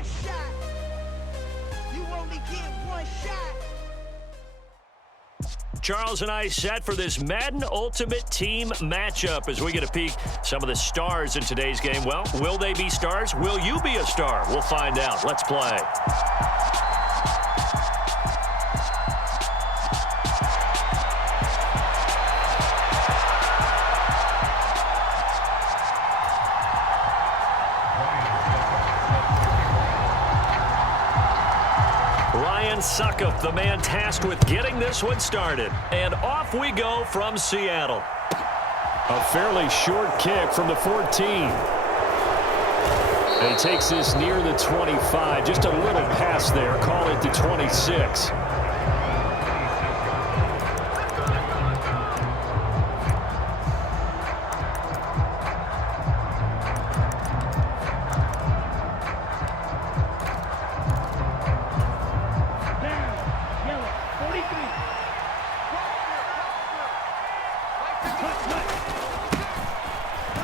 one shot. You only get one shot. Charles and I set for this Madden Ultimate Team matchup as we get a peek some of the stars in today's game. Well, will they be stars? Will you be a star? We'll find out. Let's play. Suckup, the man tasked with getting this one started. And off we go from Seattle. A fairly short kick from the 14. And he takes this near the 25. Just a little pass there. Call it the 26.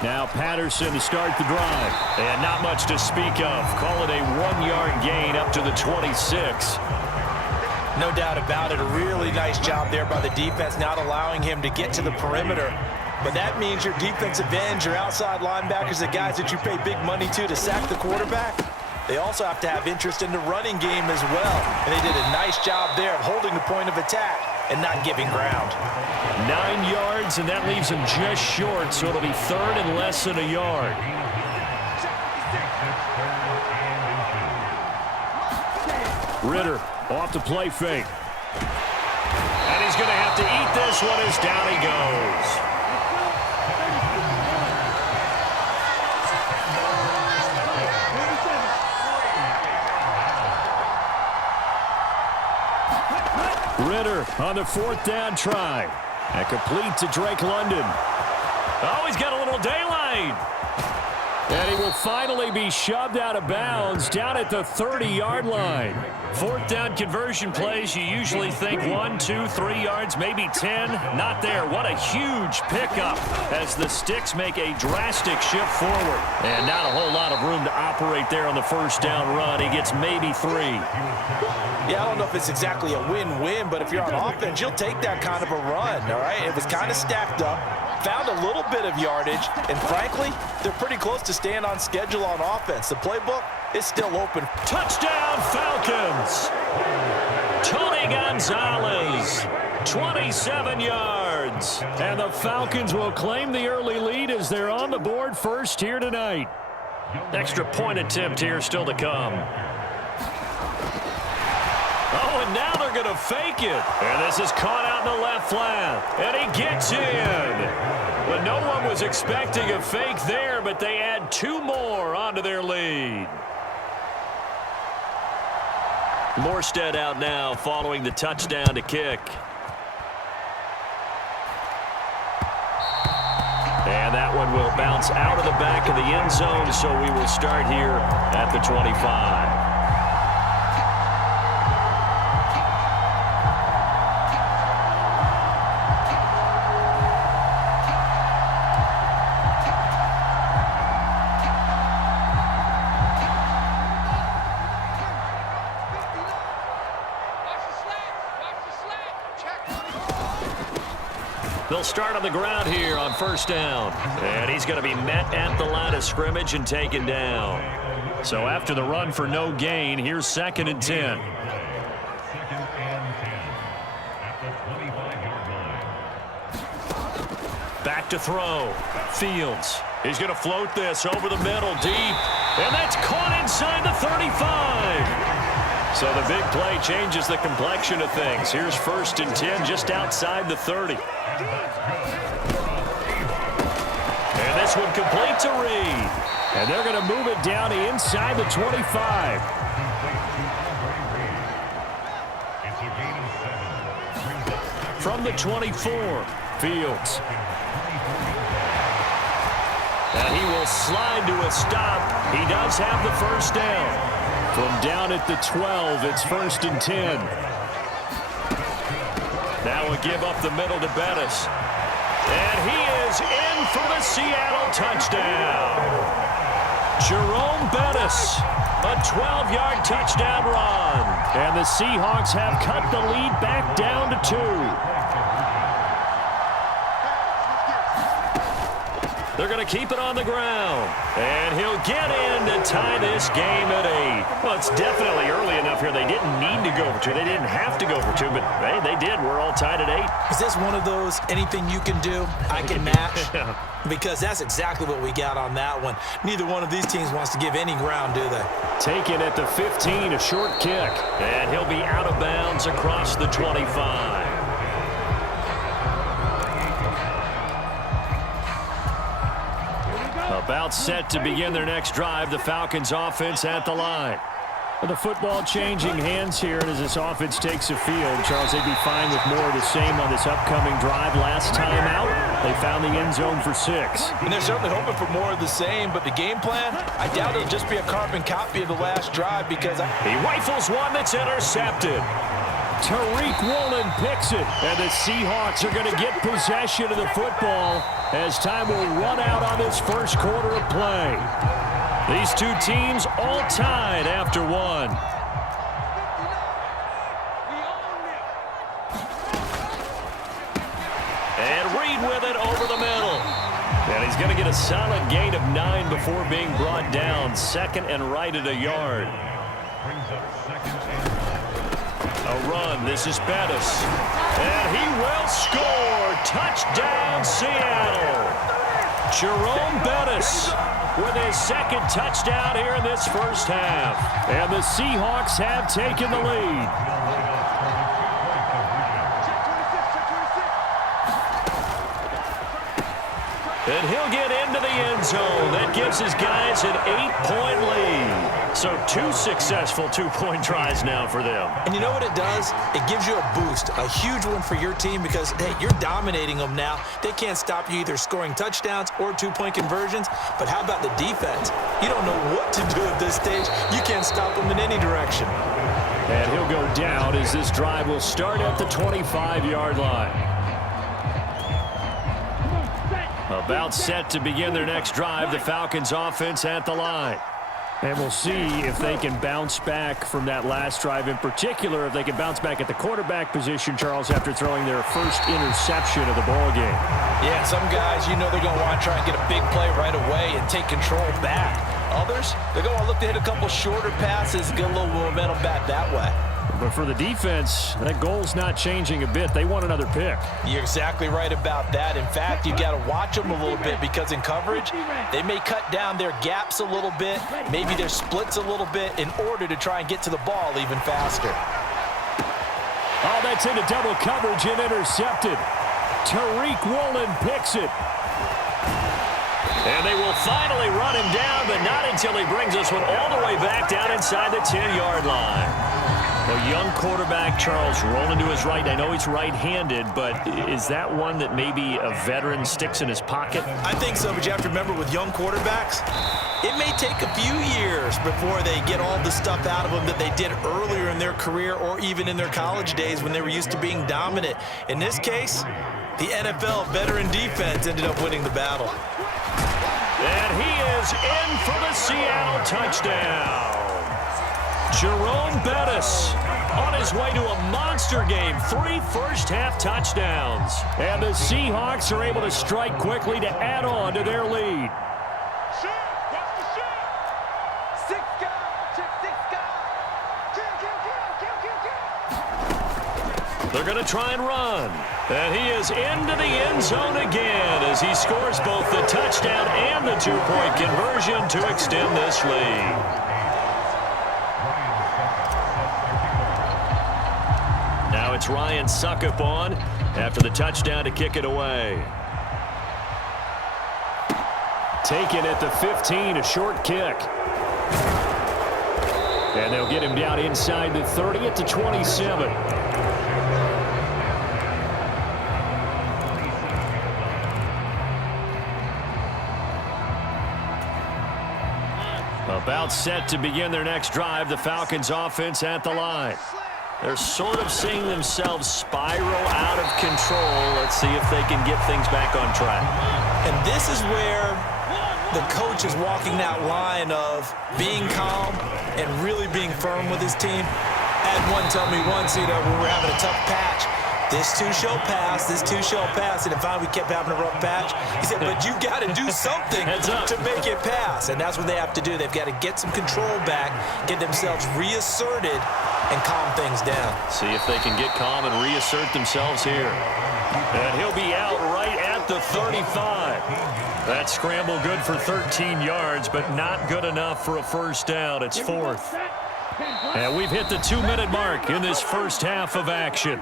Now Patterson to start the drive. And not much to speak of. Call it a 1-yard gain up to the 26. No doubt about it. A really nice job there by the defense, not allowing him to get to the perimeter. But that means your defensive ends, your outside linebackers, the guys that you pay big money to sack the quarterback, they also have to have interest in the running game as well. And they did a nice job there of holding the point of attack and not giving ground. 9 yards, and that leaves him just short, so it'll be third and less than a yard. Ritter off the play fake. And he's going to have to eat this one as down he goes. Ritter on the 4th down try. And complete to Drake London. Oh, he's got a little daylight. And he will finally be shoved out of bounds down at the 30-yard line. 4th down conversion plays, you usually think 1, 2, 3 yards, maybe 10. Not there. What a huge pickup as the Sticks make a drastic shift forward. And not a whole lot of room to operate there on the 1st down run. He gets maybe 3. Yeah, I don't know if it's exactly a win-win, but if you're on offense, you'll take that kind of a run, all right? It was kind of stacked up, found a little bit of yardage, and frankly, they're pretty close to staying on schedule on offense. The playbook is still open. Touchdown, Falcons! Tony Gonzalez, 27 yards. And the Falcons will claim the early lead as they're on the board first here tonight. Extra point attempt here still to come. Oh, and now they're going to fake it. And this is caught out in the left flat. And he gets in. But no one was expecting a fake there, but they add 2 more onto their lead. Morstead out now following the touchdown to kick. And that one will bounce out of the back of the end zone, so we will start here at the 25. They'll start on the ground here on 1st down. And he's going to be met at the line of scrimmage and taken down. So after the run for no gain, here's 2nd and 10. Back to throw. Fields. He's going to float this over the middle deep. And that's caught inside the 35. So the big play changes the complexion of things. Here's 1st and 10 just outside the 30. And this one complete to Reed. And they're going to move it down inside the 25. From the 24, Fields. And he will slide to a stop. He does have the 1st down. From down at the 12, it's 1st and 10. Now a give up the middle to Bettis. And he is in for the Seattle touchdown. Jerome Bettis A 12-yard touchdown run. And the Seahawks have cut the lead back down to 2. They're going to keep it on the ground. And he'll get in to tie this game at 8. Well, it's definitely early enough here. They didn't need to go for 2. They didn't have to go for 2, but, hey, they did. We're all tied at 8. Is this one of those anything you can do, I can match? Because that's exactly what we got on that one. Neither one of these teams wants to give any ground, do they? Taken at the 15, a short kick. And he'll be out of bounds across the 25. About set to begin their next drive, the Falcons offense at the line. The football changing hands here, and as this offense takes the field, Charles, they'd be fine with more of the same on this upcoming drive. Last time out, they found the end zone for 6. And they're certainly hoping for more of the same, but the game plan, I doubt it'll just be a carbon copy of the last drive because he rifles one that's intercepted. Tariq Woolen picks it, and the Seahawks are going to get possession of the football as time will run out on this first quarter of play. These two teams all tied after 1. And Reed with it over the middle. And he's going to get a solid gain of 9 before being brought down. Second and right at a yard. A run. This is Bettis. And he will score. Touchdown, Seattle. Jerome Bettis with his second touchdown here in this first half. And the Seahawks have taken the lead. And he'll get into the end zone. That gives his guys an 8-point lead. So 2 successful 2-point tries now for them. And you know what it does? It gives you a boost, a huge one for your team because, hey, you're dominating them now. They can't stop you either scoring touchdowns or 2-point conversions. But how about the defense? You don't know what to do at this stage. You can't stop them in any direction. And he'll go down as this drive will start at the 25-yard line. About set to begin their next drive, the Falcons offense at the line. And we'll see if they can bounce back from that last drive, in particular if they can bounce back at the quarterback position, Charles, after throwing their first interception of the ball game. Yeah, some guys, you know they're going to want to try and get a big play right away and take control back. Others, they're going to look to hit a couple shorter passes, get a little momentum back that way. But for the defense, that goal's not changing a bit. They want another pick. You're exactly right about that. In fact, you've got to watch them a little bit because in coverage, they may cut down their gaps a little bit, maybe their splits a little bit in order to try and get to the ball even faster. Oh, that's into double coverage and intercepted. Tariq Woolen picks it. And they will finally run him down, but not until he brings this one all the way back down inside the 10-yard line. A young quarterback, Charles, rolling to his right. I know he's right-handed, but is that one that maybe a veteran sticks in his pocket? I think so, but you have to remember with young quarterbacks, it may take a few years before they get all the stuff out of them that they did earlier in their career or even in their college days when they were used to being dominant. In this case, the NFL veteran defense ended up winning the battle. And he is in for the Seattle touchdown. Jerome Bettis on his way to a monster game. 3 first-half touchdowns. And the Seahawks are able to strike quickly to add on to their lead. They're going to try and run. And he is into the end zone again as he scores both the touchdown and the 2-point conversion to extend this lead. Now it's Ryan Suckup on after the touchdown to kick it away. Taken at the 15, a short kick. And they'll get him down inside the 30 at the 27. About set to begin their next drive, the Falcons offense at the line. They're sort of seeing themselves spiral out of control. Let's see if they can get things back on track. And this is where the coach is walking that line of being calm and really being firm with his team. I had one tell me once, when we were having a tough patch, this too shall pass, this too shall pass. And if we kept having a rough patch, he said, but you got to do something to make it pass. And that's what they have to do. They've got to get some control back, get themselves reasserted, and calm things down. See if they can get calm and reassert themselves here. And he'll be out right at the 35. That scramble good for 13 yards, but not good enough for a first down. It's fourth. And we've hit the 2-minute mark in this first half of action.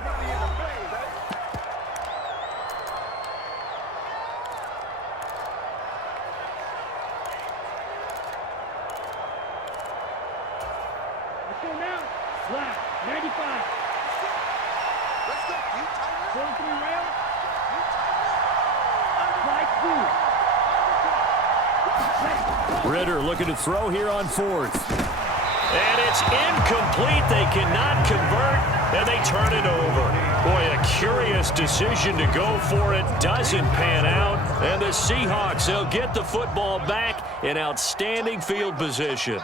Ritter looking to throw here on fourth. And it's incomplete. They cannot convert, and they turn it over. Boy, a curious decision to go for it. Doesn't pan out. And the Seahawks, they'll get the football back in outstanding field position.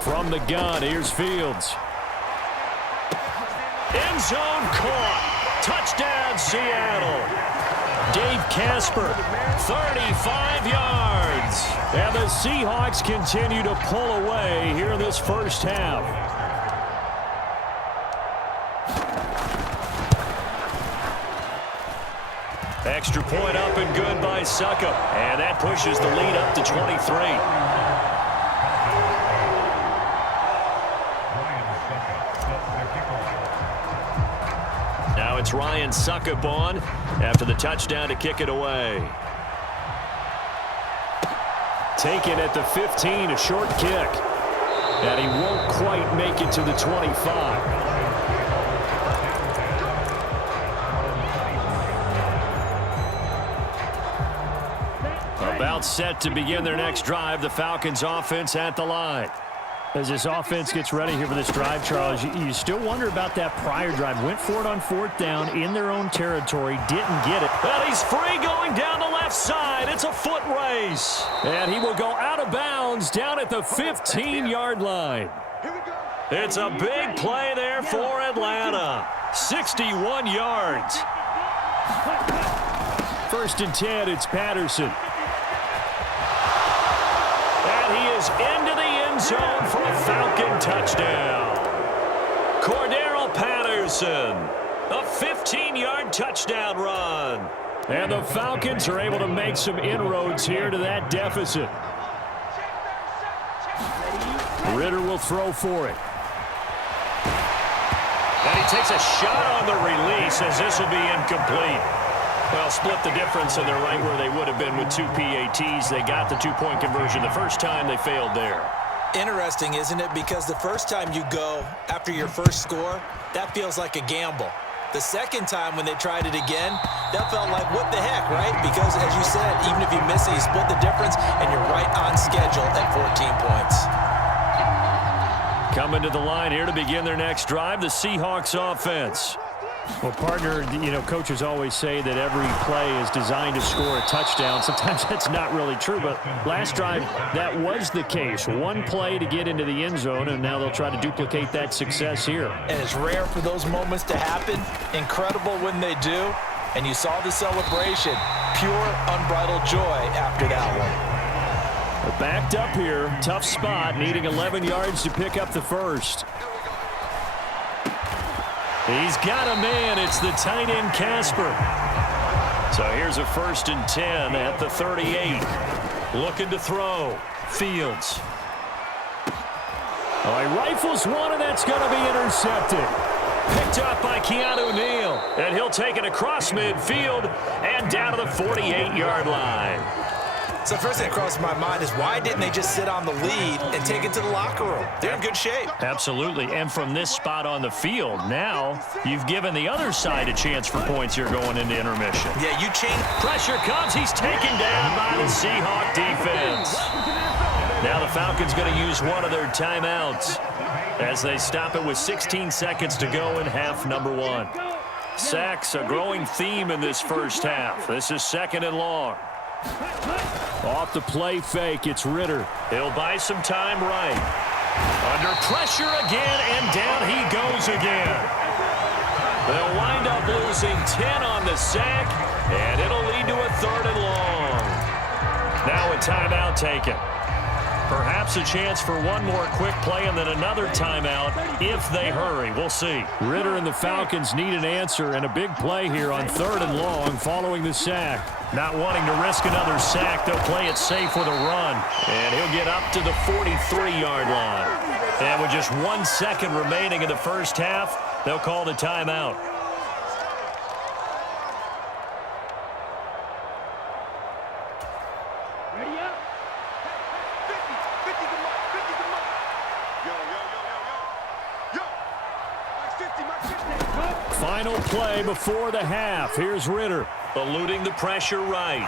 From the gun, here's Fields. End zone caught. Touchdown, Seattle. Dave Casper, 35 yards. And the Seahawks continue to pull away here in this first half. Extra point up and good by Succop. And that pushes the lead up to 23. Now it's Ryan Succop on after the touchdown to kick it away. Taken at the 15, a short kick. And he won't quite make it to the 25. About set to begin their next drive, the Falcons offense at the line. As this offense gets ready here for this drive, Charles, you still wonder about that prior drive. Went for it on fourth down in their own territory, didn't get it. Well, he's free going down the left side. It's a foot race. And he will go out of bounds down at the 15-yard line. It's a big play there for Atlanta. 61 yards. First and 10, it's Patterson. And he is into the end zone for a Falcon touchdown. Cordero Patterson, a 15-yard touchdown run. And the Falcons are able to make some inroads here to that deficit. Ritter will throw for it. And he takes a shot on the release as this will be incomplete. Well, split the difference, and they're right where they would have been with two PATs. They got the two-point conversion the first time. They failed there. Interesting, isn't it? Because the first time you go after your first score, that feels like a gamble. The second time when they tried it again, that felt like, what the heck, right? Because, as you said, even if you miss it, you split the difference, and you're right on schedule at 14 points. Coming to the line here to begin their next drive, the Seahawks offense. Well, partner, coaches always say that every play is designed to score a touchdown. Sometimes that's not really true, but last drive, that was the case. One play to get into the end zone, and now they'll try to duplicate that success here. And it's rare for those moments to happen. Incredible when they do. And you saw the celebration. Pure, unbridled joy after that one. They're backed up here. Tough spot, needing 11 yards to pick up the first. He's got a man. It's the tight end, Casper. So here's a 1st and 10 at the 38. Looking to throw. Fields. Oh, he rifles one, and that's going to be intercepted. Picked up by Keanu Neal. And he'll take it across midfield and down to the 48-yard line. So first thing that crossed my mind is, why didn't they just sit on the lead and take it to the locker room? They're in good shape. Absolutely. And from this spot on the field, now you've given the other side a chance for points here going into intermission. Yeah, you change. Pressure comes. He's taken down by the Seahawk defense. Now the Falcons going to use one of their timeouts as they stop it with 16 seconds to go in half number one. Sacks, a growing theme in this first half. This is 2nd and long. Off the play fake, it's Ritter. He'll buy some time right. Under pressure again, and down he goes again. They'll wind up losing 10 on the sack, and it'll lead to a 3rd and long. Now a timeout taken. Perhaps a chance for one more quick play and then another timeout if they hurry. We'll see. Ritter and the Falcons need an answer and a big play here on 3rd and long following the sack. Not wanting to risk another sack, they'll play it safe with a run. And he'll get up to the 43-yard line. And with just 1 second remaining in the first half, they'll call the timeout. Final play before the half. Here's Ritter. Eluding the pressure right.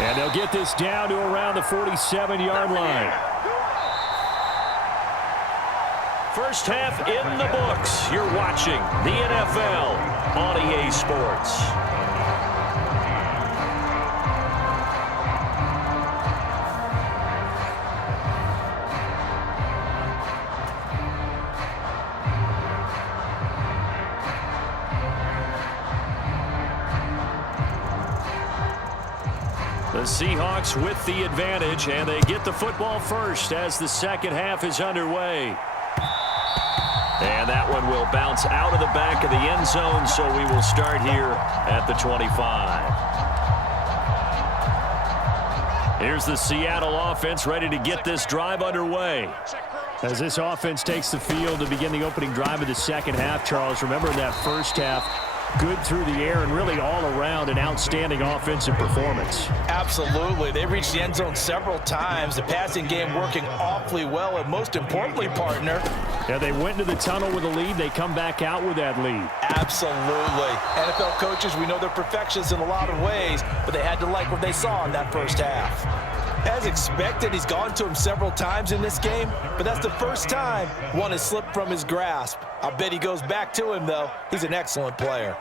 And they'll get this down to around the 47-yard line. First half in the books. You're watching the NFL on EA Sports. The Seahawks with the advantage, and they get the football first as the second half is underway. And that one will bounce out of the back of the end zone, so we will start here at the 25. Here's the Seattle offense ready to get this drive underway. As this offense takes the field to begin the opening drive of the second half, Charles, remember in that first half, good through the air and really all around an outstanding offensive performance. Absolutely. They reached the end zone several times. The passing game working awfully well, and most importantly, partner, yeah, they went into the tunnel with a lead. They come back out with that lead. Absolutely. NFL coaches, we know they're perfectionists in a lot of ways, but they had to like what they saw in that first half. As expected, he's gone to him several times in this game, but that's the first time one has slipped from his grasp. I'll bet he goes back to him, though. He's an excellent player.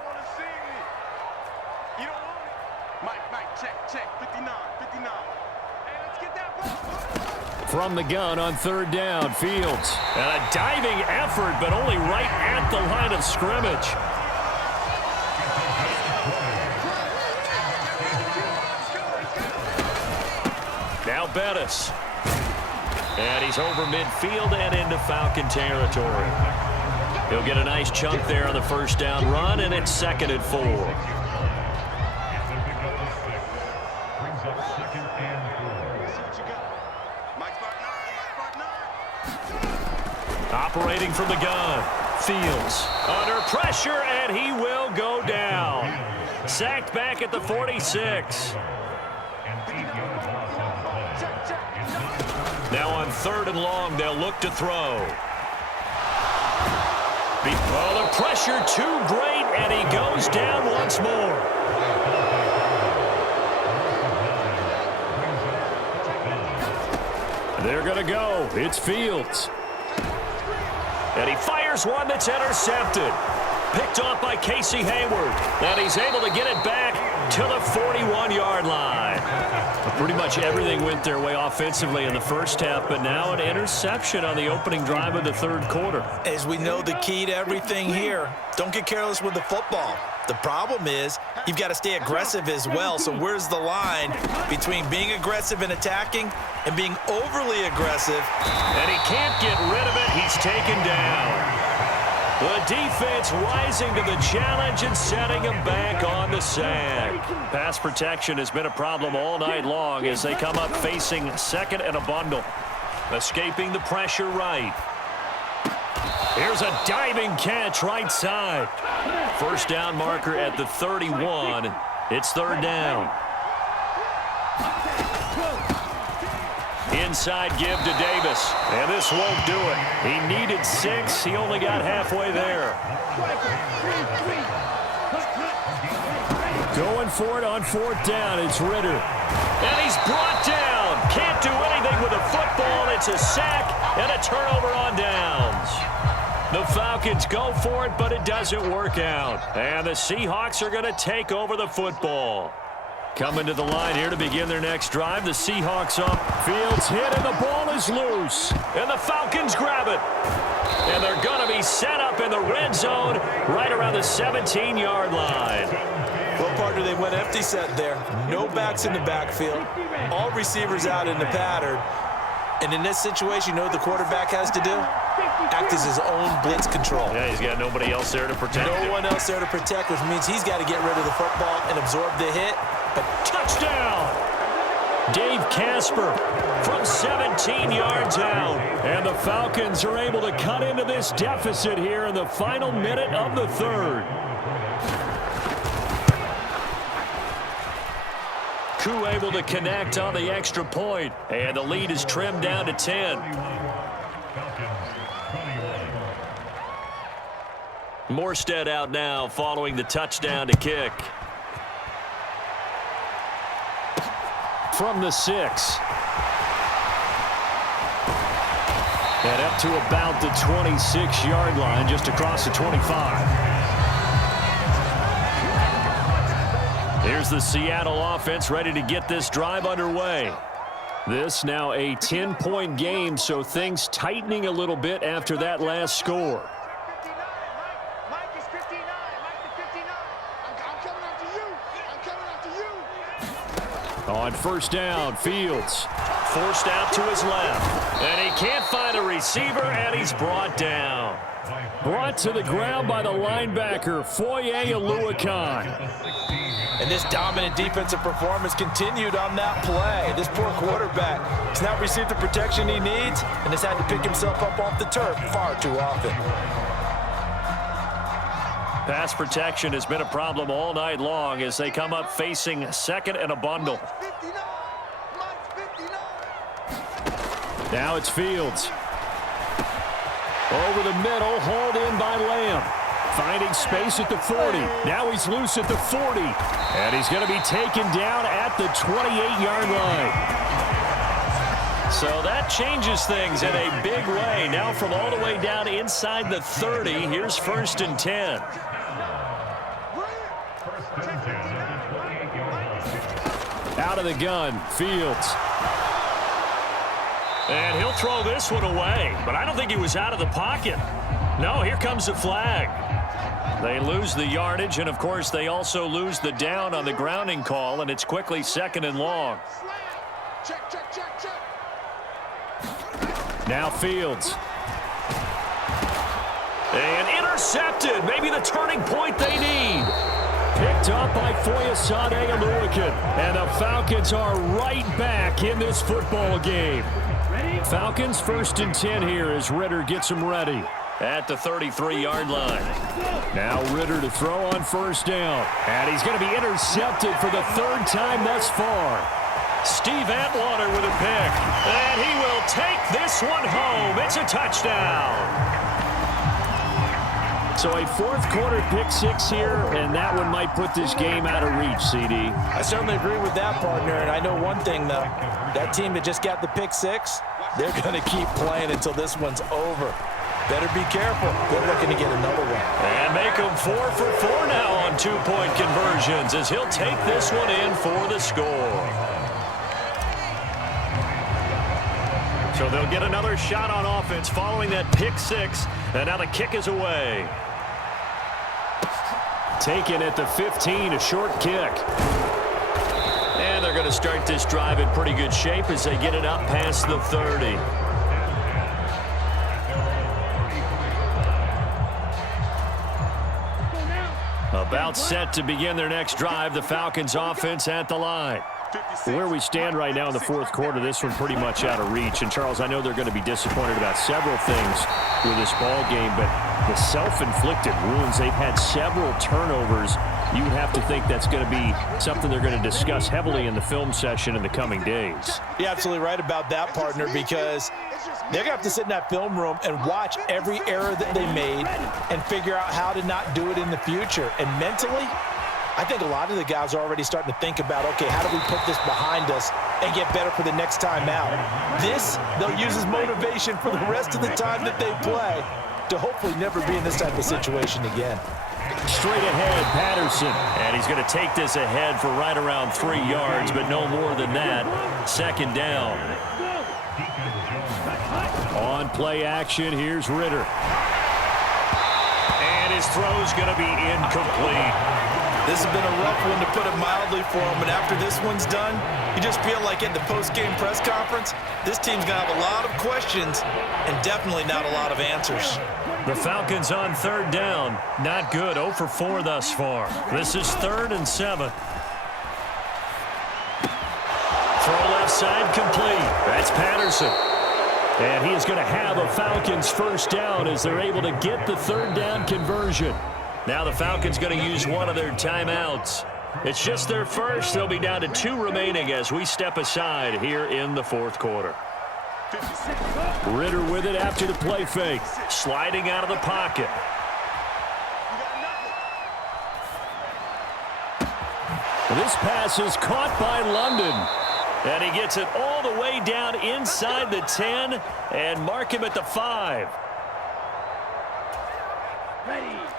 From the gun on 3rd down, Fields. And a diving effort, but only right at the line of scrimmage. Now Bettis. And he's over midfield and into Falcon territory. He'll get a nice chunk there on the first down run, and it's 2nd and 4. Operating from the gun. Fields under pressure, and he will go down. Sacked back at the 46. Now on 3rd and long, they'll look to throw. Oh, the pressure too great, and he goes down once more. They're going to go. It's Fields. And he fires one that's intercepted. Picked off by Casey Hayward. And he's able to get it back to the 41-yard line. Pretty much everything went their way offensively in the first half, but now an interception on the opening drive of the 3rd quarter. As we know, the key to everything here, don't get careless with the football. The problem is you've got to stay aggressive as well. So where's the line between being aggressive and attacking and being overly aggressive? And he can't get rid of it. He's taken down. The defense rising to the challenge and setting him back on the sack. Pass protection has been a problem all night long as they come up facing 2nd and a bundle. Escaping the pressure right. Here's a diving catch right side. First down marker at the 31. It's 3rd down. Inside give to Davis. And this won't do it. He needed 6. He only got halfway there. Going for it on 4th down. It's Ritter. And he's brought down. Can't do anything with the football. It's a sack and a turnover on downs. The Falcons go for it, but it doesn't work out. And the Seahawks are going to take over the football. Coming to the line here to begin their next drive. The Seahawks up. Fields hit, and the ball is loose. And the Falcons grab it. And they're going to be set up in the red zone right around the 17-yard line. Well, partner, they went empty set there. No backs in the backfield. All receivers out in the pattern. And in this situation, you know what the quarterback has to do? Act as his own blitz control. Yeah, he's got nobody else there to protect him. No one else there to protect, which means he's got to get rid of the football and absorb the hit. But Touchdown! Dave Casper from 17 yards out. And the Falcons are able to cut into this deficit here in the final minute of the third. Koo able to connect on the extra point. And the lead is trimmed down to 10. Morstead out now following the touchdown to kick. From the 6. And up to about the 26-yard line, just across the 25. Here's the Seattle offense ready to get this drive underway. This now a 10-point game, so things tightening a little bit after that last score. On first down, Fields forced out to his left. And he can't find a receiver, and he's brought down. Brought to the ground by the linebacker, Foye Oluokun. And this dominant defensive performance continued on that play. This poor quarterback has not received the protection he needs and has had to pick himself up off the turf far too often. Pass protection has been a problem all night long as they come up facing second and a bundle. Now it's Fields. Over the middle, hauled in by Lamb. Finding space at the 40. Now he's loose at the 40. And he's going to be taken down at the 28-yard line. So that changes things in a big way. Now from all the way down inside the 30, here's first and 10. Out of the gun, Fields. And he'll throw this one away. But I don't think he was out of the pocket. No, here comes the flag. They lose the yardage, and, of course, they also lose the down on the grounding call, and it's quickly second and long. Now Fields. And intercepted. Maybe the turning point they need. Picked up by Foyesade Oluokun. And the Falcons are right back in this football game. Falcons first and 10 here as Ritter gets them ready. At the 33-yard line. Now Ritter to throw on first down. And he's going to be intercepted for the third time thus far. Steve Atwater with a pick. And he will take this one home. It's a touchdown. So a fourth quarter pick six here, and that one might put this game out of reach, CD. I certainly agree with that, partner. And I know one thing, though. That team that just got the pick six, they're going to keep playing until this one's over. Better be careful. They're looking to get another one. And make them 4 for 4 now on two-point conversions as he'll take this one in for the score. So they'll get another shot on offense following that pick six. And now the kick is away. Taken at the 15, a short kick. And they're going to start this drive in pretty good shape as they get it up past the 30. About set to begin their next drive, the Falcons offense at the line. Where we stand right now in the fourth quarter, this one pretty much out of reach. And, Charles, I know they're going to be disappointed about several things with this ball game, but the self-inflicted wounds, they've had several turnovers. You would have to think that's going to be something they're going to discuss heavily in the film session in the coming days. You're absolutely right about that, partner, because they're going to have to sit in that film room and watch every error that they made and figure out how to not do it in the future. And mentally, I think a lot of the guys are already starting to think about, okay, how do we put this behind us and get better for the next time out? This, they'll use as motivation for the rest of the time that they play. to hopefully never be in this type of situation again. Straight ahead, Patterson. And he's going to take this ahead for right around 3 yards, but no more than that. Second down. On play action, here's Ritter. And his throw's going to be incomplete. This has been a rough one, to put it mildly, for him. But after this one's done, you just feel like at the post-game press conference, this team's going to have a lot of questions and definitely not a lot of answers. The Falcons on third down. Not good. 0 for 4 thus far. This is 3rd and 7. Throw left side complete. That's Patterson. And he is going to have a Falcons first down as they're able to get the third down conversion. Now the Falcons going to use one of their timeouts. It's just their first. They'll be down to 2 remaining as we step aside here in the 4th quarter. Ritter with it after the play fake. Sliding out of the pocket. This pass is caught by London. And he gets it all the way down inside the 10 and mark him at the 5.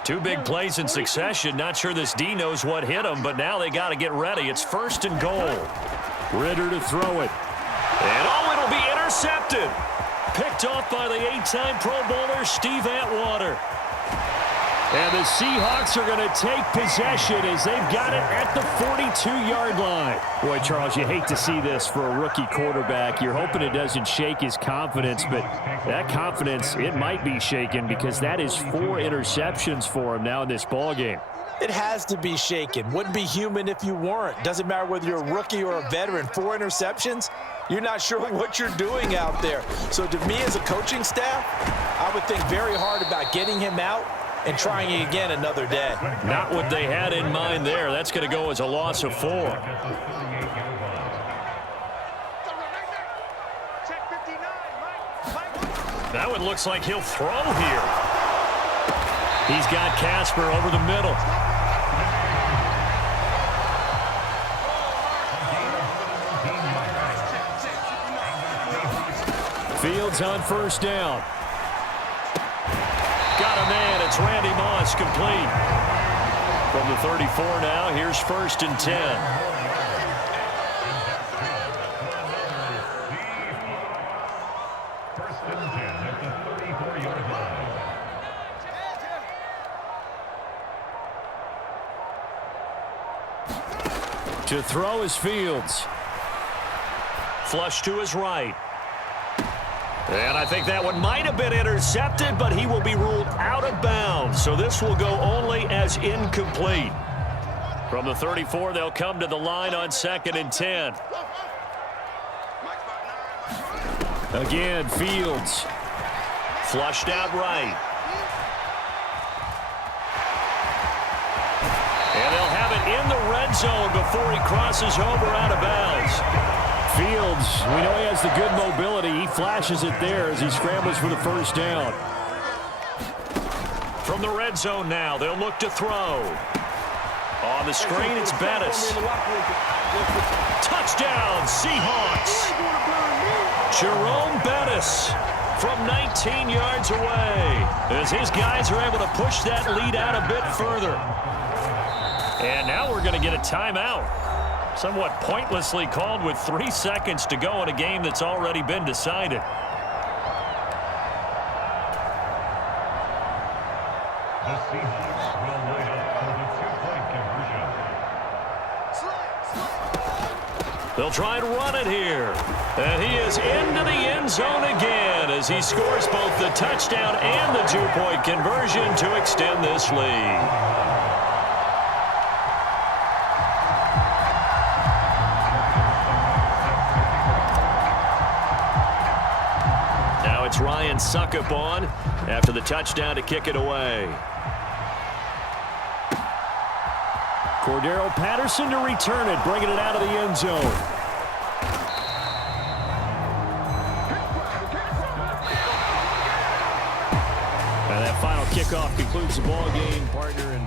2 big plays in succession. Not sure this D knows what hit him, but now they got to get ready. It's 1st and goal. Ritter to throw it. And it'll be intercepted. Picked off by the 8-time Pro Bowler, Steve Atwater. And the Seahawks are going to take possession as they've got it at the 42-yard line. Boy, Charles, you hate to see this for a rookie quarterback. You're hoping it doesn't shake his confidence, but that confidence, it might be shaken because that is 4 interceptions for him now in this ballgame. It has to be shaken. Wouldn't be human if you weren't. Doesn't matter whether you're a rookie or a veteran. 4 interceptions, you're not sure what you're doing out there. So to me as a coaching staff, I would think very hard about getting him out and trying it again another day. Not what they had in mind there. That's going to go as a loss of 4. That one looks like he'll throw here. He's got Casper over the middle. Fields on first down. Got a man. It's Randy Moss, complete. From the 34 now, here's 1st and 10. To throw is Fields. Flush to his right. And I think that one might have been intercepted, but he will be ruled out of bounds. So this will go only as incomplete. From the 34, they'll come to the line on 2nd and 10. Again, Fields. Flushed out right. And they'll have it in the red zone before he crosses over out of bounds. Fields, we know he has the good mobility. He flashes it there as he scrambles for the first down. From the red zone now, they'll look to throw. On the screen, it's Bettis. Touchdown, Seahawks. Jerome Bettis from 19 yards away as his guys are able to push that lead out a bit further. And now we're going to get a timeout. Somewhat pointlessly called with 3 seconds to go in a game that's already been decided. The Seahawks will line up for the 2-point conversion. They'll try and run it here. And he is into the end zone again as he scores both the touchdown and the 2-point conversion to extend this lead. It's Ryan Suckup on after the touchdown to kick it away. Cordero Patterson to return it, bringing it out of the end zone. And that final kickoff concludes the ball game, partner. And